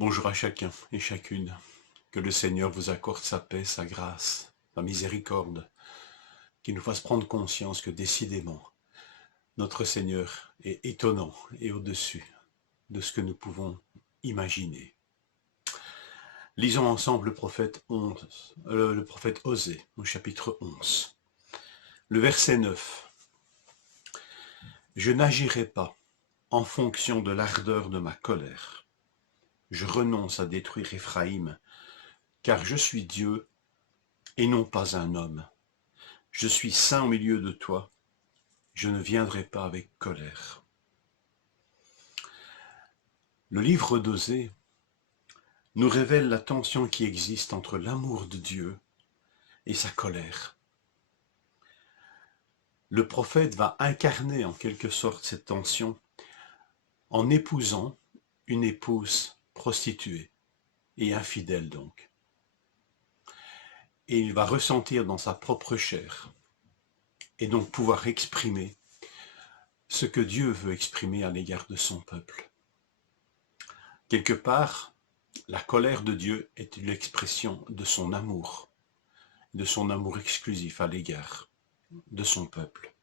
Bonjour à chacun et chacune. Que le Seigneur vous accorde sa paix, sa grâce, sa miséricorde, qu'il nous fasse prendre conscience que décidément, notre Seigneur est étonnant et au-dessus de ce que nous pouvons imaginer. Lisons ensemble le prophète Osée, au chapitre 11. Le verset 9. Je n'agirai pas en fonction de l'ardeur de ma colère. Je renonce à détruire Éphraïm, car je suis Dieu et non pas un homme. Je suis saint au milieu de toi, je ne viendrai pas avec colère. Le livre d'Osée nous révèle la tension qui existe entre l'amour de Dieu et sa colère. Le prophète va incarner en quelque sorte cette tension en épousant une épouse prostituée et infidèle donc. Et il va ressentir dans sa propre chair et donc pouvoir exprimer ce que Dieu veut exprimer à l'égard de son peuple. Quelque part, la colère de Dieu est l'expression de son amour exclusif à l'égard de son peuple.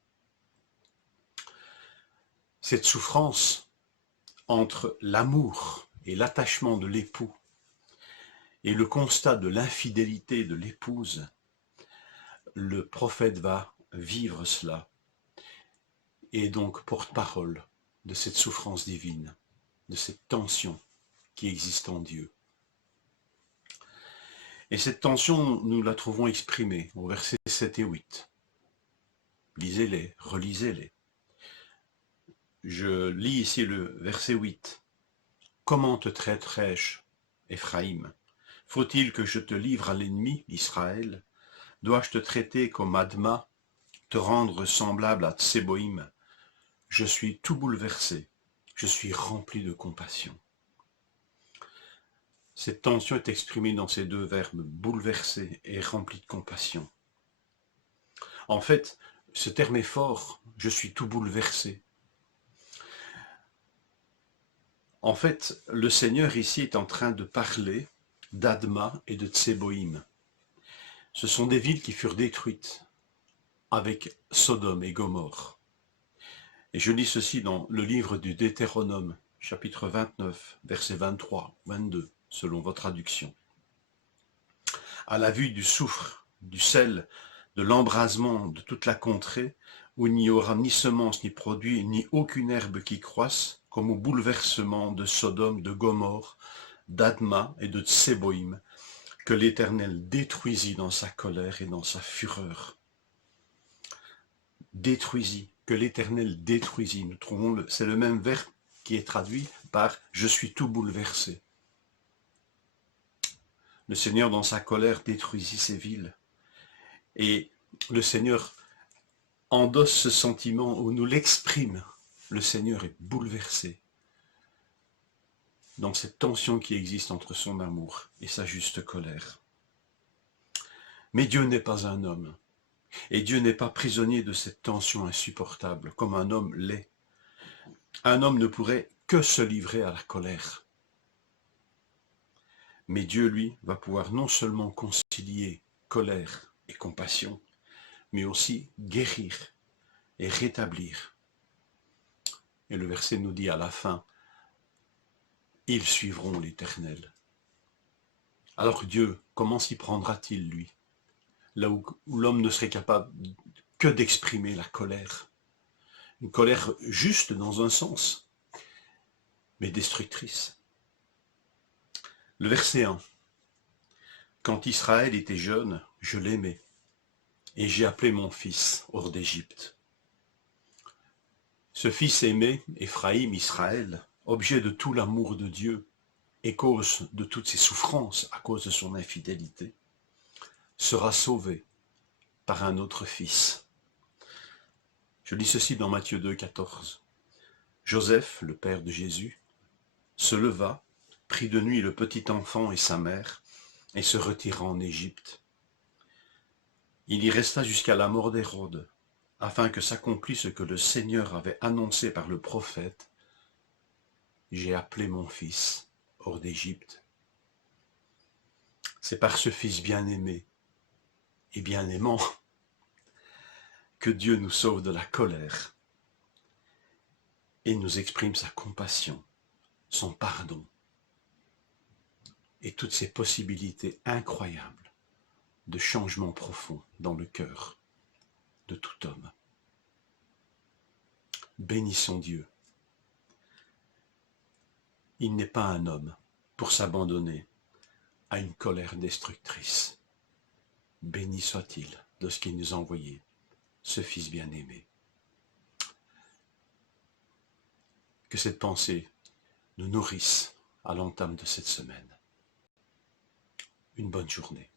Cette souffrance entre l'amour et l'attachement de l'époux et le constat de l'infidélité de l'épouse, le prophète va vivre cela et donc porte-parole de cette souffrance divine, de cette tension qui existe en Dieu. Et cette tension, nous la trouvons exprimée au verset 7 et 8. Lisez-les, relisez-les. Je lis ici le verset 8. Comment te traiterai-je, Éphraïm? Faut-il que je te livre à l'ennemi, Israël? Dois-je te traiter comme Adma, te rendre semblable à Tseboïm? Je suis tout bouleversé, je suis rempli de compassion. Cette tension est exprimée dans ces deux verbes, bouleversé et rempli de compassion. En fait, ce terme est fort, je suis tout bouleversé. En fait, le Seigneur ici est en train de parler d'Adma et de Tseboïm. Ce sont des villes qui furent détruites avec Sodome et Gomorrhe. Et je lis ceci dans le livre du Deutéronome, chapitre 29, versets 23-22, selon votre traduction. À la vue du soufre, du sel, de l'embrasement de toute la contrée, où il n'y aura ni semence ni produit, ni aucune herbe qui croisse, comme au bouleversement de Sodome, de Gomorrhe, d'Adma et de Tseboïm, que l'Éternel détruisit dans sa colère et dans sa fureur. Détruisit, que l'Éternel détruisit. Nous trouvons c'est le même verbe qui est traduit par « je suis tout bouleversé ». Le Seigneur, dans sa colère, détruisit ces villes. Et le Seigneur endosse ce sentiment ou nous l'exprime. Le Seigneur est bouleversé dans cette tension qui existe entre son amour et sa juste colère. Mais Dieu n'est pas un homme. Et Dieu n'est pas prisonnier de cette tension insupportable, comme un homme l'est. Un homme ne pourrait que se livrer à la colère. Mais Dieu, lui, va pouvoir non seulement concilier colère et compassion, mais aussi guérir et rétablir. Et le verset nous dit à la fin, « Ils suivront l'Éternel ». Alors Dieu, comment s'y prendra-t-il, lui? Là où l'homme ne serait capable que d'exprimer la colère. Une colère juste dans un sens, mais destructrice. Le verset 1. Quand Israël était jeune, je l'aimais, et j'ai appelé mon fils hors d'Égypte. Ce fils aimé, Éphraïm, Israël, objet de tout l'amour de Dieu, et cause de toutes ses souffrances à cause de son infidélité, sera sauvé par un autre fils. Je lis ceci dans Matthieu 2, 14. Joseph, le père de Jésus, se leva, prit de nuit le petit enfant et sa mère, et se retira en Égypte. Il y resta jusqu'à la mort d'Hérode, afin que s'accomplisse ce que le Seigneur avait annoncé par le prophète. J'ai appelé mon fils hors d'Égypte. C'est par ce Fils bien-aimé et bien-aimant que Dieu nous sauve de la colère et nous exprime sa compassion, son pardon et toutes ces possibilités incroyables de changement profond dans le cœur de tout homme. Bénissons Dieu. Il n'est pas un homme pour s'abandonner à une colère destructrice. Béni soit-il de ce qu'il nous a envoyé, ce Fils bien-aimé. Que cette pensée nous nourrisse à l'entame de cette semaine. Une bonne journée.